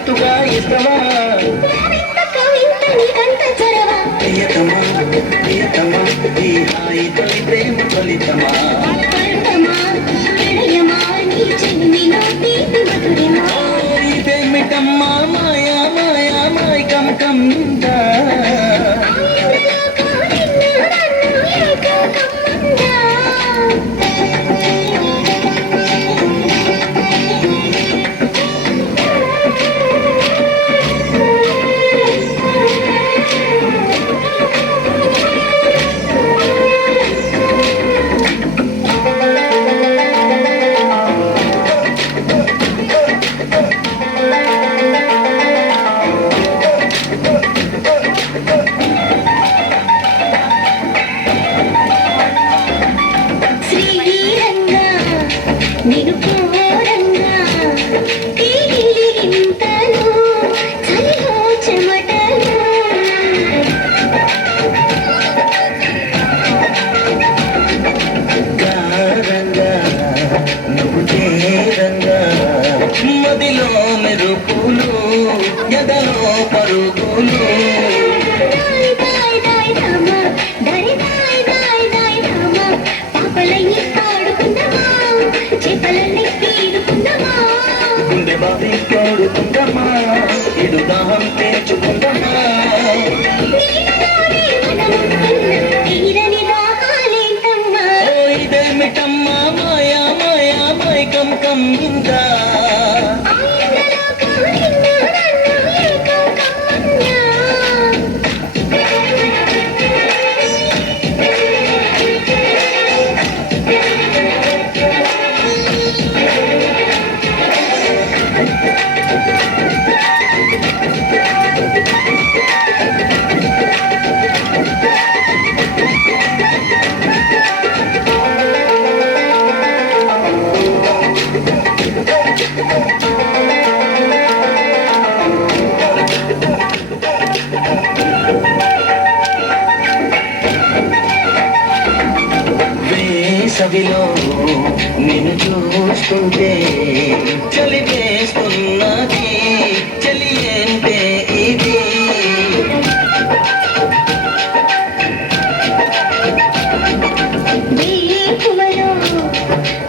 మత్తుగా ఇస్తావా ప్రియతమా ప్రియతమా ఈ హాయి తొలి ప్రేమ ఫలితమా ఇదేమిటమ్మా మాయా మాయా మాయకం కందా మదిలో మెరుపులు ఎదలో పరుగులు గుండె బావి కోడుకుందమ్మా ఇడు దాహం తీర్చుకుందమ్మా ఇదేమిటమ్మా మాయా మాయా మైకం కమ్మిందా వేసవిలో నిన్ను చూస్తుంటే చలి వేస్తున్నది చలి ఏంటే ఇది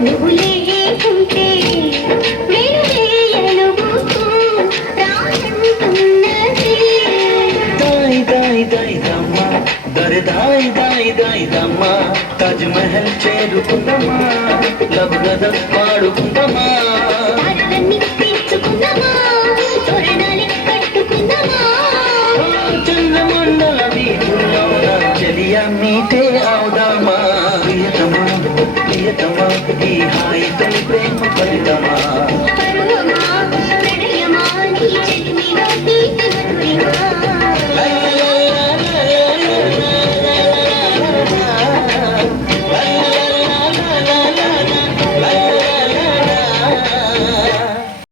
నువ్వు లేకుంటే దాయి దాయి దాయి దమ్మా తాజ్ మహల్ చేరుకుందమ్మా లవ్ గద పాడుకుందమ్మా చంద్రమండల వీధుల్లో చలియా మీటే అవుదామా ప్రియతమా ప్రియతమా ఈ హాయి తొలి ప్రేమ ఫలితమా